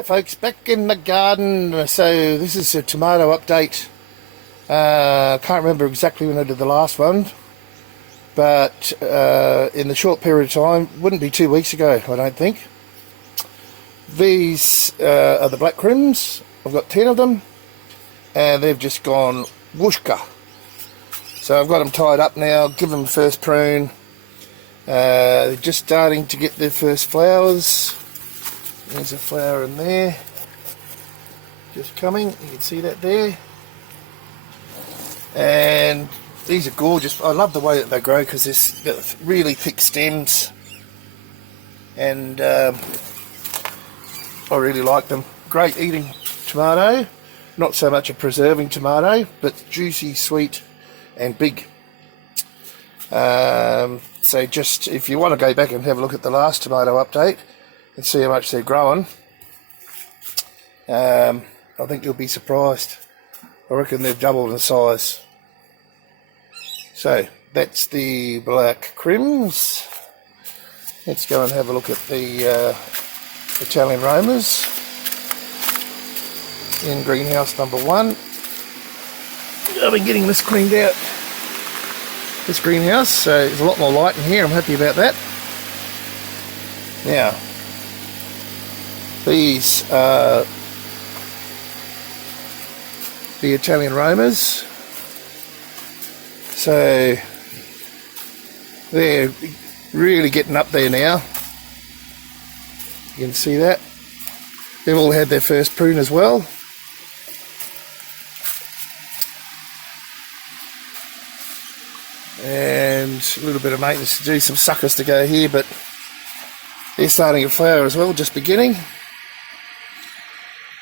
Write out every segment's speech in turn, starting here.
Hi folks, back in the garden. So this is a tomato update. Can't remember exactly when I did the last one, but in the short period of time, wouldn't be 2 weeks ago, I don't think. These are the black crims. I've got 10 of them, and they've just gone whooshka. So I've got them tied up now, give them the first prune. They're just starting to get their first flowers. There's a flower in there, just coming, you can see that there. And these are gorgeous. I love the way that they grow because they've got really thick stems, and I really like them. Great eating tomato, not so much a preserving tomato, but juicy, sweet and big. So just if you want to go back and have a look at the last tomato update and see how much they're growing, I think you'll be surprised. I reckon they've doubled in size. So that's the black crims. Let's go and have a look at the Italian Romas in greenhouse number 1. I've been getting this cleaned out, this greenhouse, so there's a lot more light in here. I'm happy about that. Now, these are the Italian Romas. So they're really getting up there now. You can see that. They've all had their first prune as well. And a little bit of maintenance to do, some suckers to go here, but they're starting to flower as well, just beginning.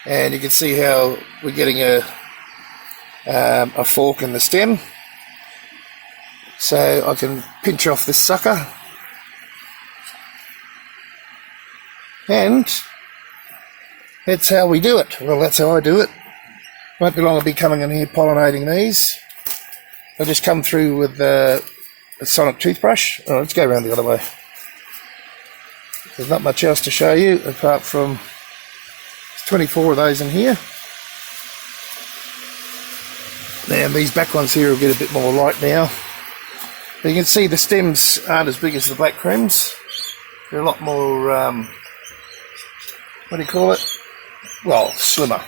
And you can see how we're getting a fork in the stem, so I can pinch off this sucker, and that's how we do it. Well, that's how I do it. Won't be long I'll be coming in here pollinating these. I'll just come through with a sonic toothbrush. Oh, let's go around the other way. There's not much else to show you apart from 24 of those in here. And these back ones here will get a bit more light now. You can see the stems aren't as big as the black crims. They're a lot more, what do you call it? Well, slimmer.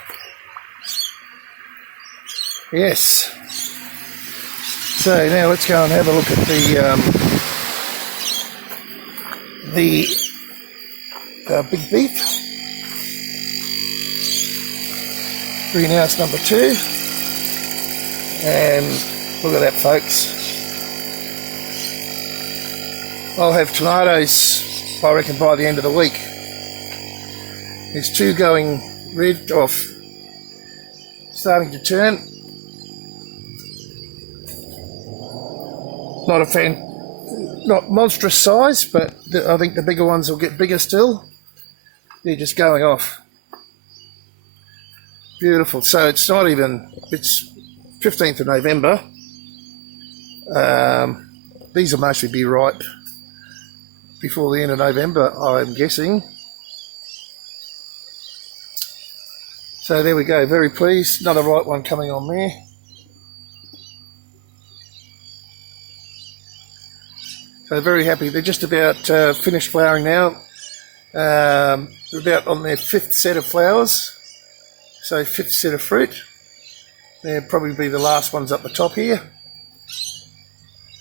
Yes. So now let's go and have a look at the big beef. Greenhouse number 2, and look at that, folks. I'll have tomatoes, I reckon, by the end of the week. There's 2 going red off, starting to turn. Not monstrous size, but I think the bigger ones will get bigger still. They're just going off. Beautiful. So it's not even, it's 15th of November. These will mostly be ripe before the end of November, I'm guessing. So there we go, very pleased. Another ripe one coming on there. So very happy. They're just about finished flowering now. They're about on their 5th set of flowers. So 5th set of fruit. They'll probably be the last ones up the top here.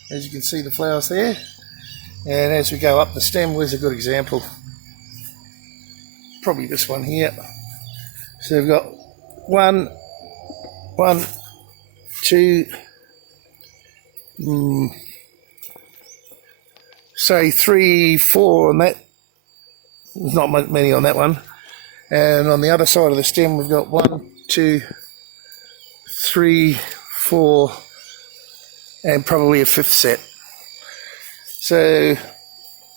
As you can see, the flowers there. And as we go up the stem, where's a good example? Probably this one here. So we've got 1, 2, say 3, 4 on that. There's not many on that one. And on the other side of the stem, we've got 1, 2, 3, 4, and probably a 5th set. So,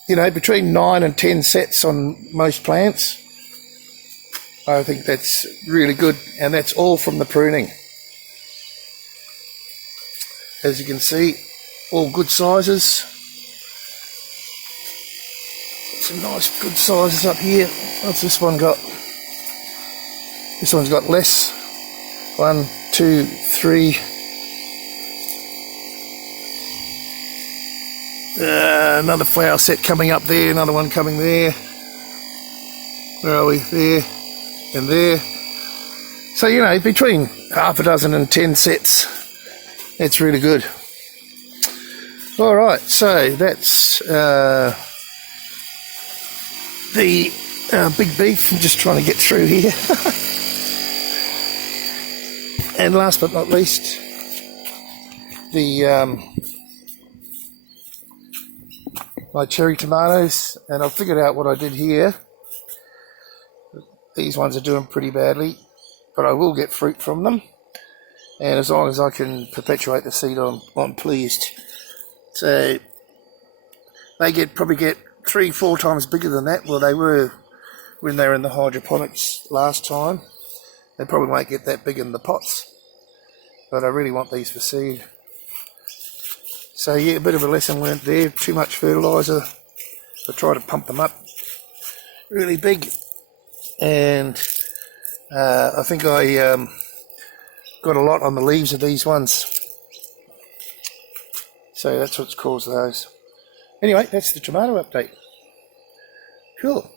you know, between 9 and 10 sets on most plants. I think that's really good, and that's all from the pruning. As you can see, all good sizes. Some nice good sizes up here. What's this one got? This one's got less. 1, 2, 3. Another flower set coming up there, another one coming there. Where are we? There and there. So, you know, between half a dozen and 10 sets, it's really good. All right, so that's the big beef. I'm just trying to get through here. And last but not least, the my cherry tomatoes. And I've figured out what I did here. These ones are doing pretty badly, but I will get fruit from them. And as long as I can perpetuate the seed, I'm pleased. So they probably get 3-4 times bigger than that. Well, they were when they were in the hydroponics last time. They probably won't get that big in the pots, but I really want these for seed. So yeah, a bit of a lesson learned there. Too much fertiliser. I try to pump them up really big, and I think I got a lot on the leaves of these ones. So that's what's caused those. Anyway, that's the tomato update. Cool.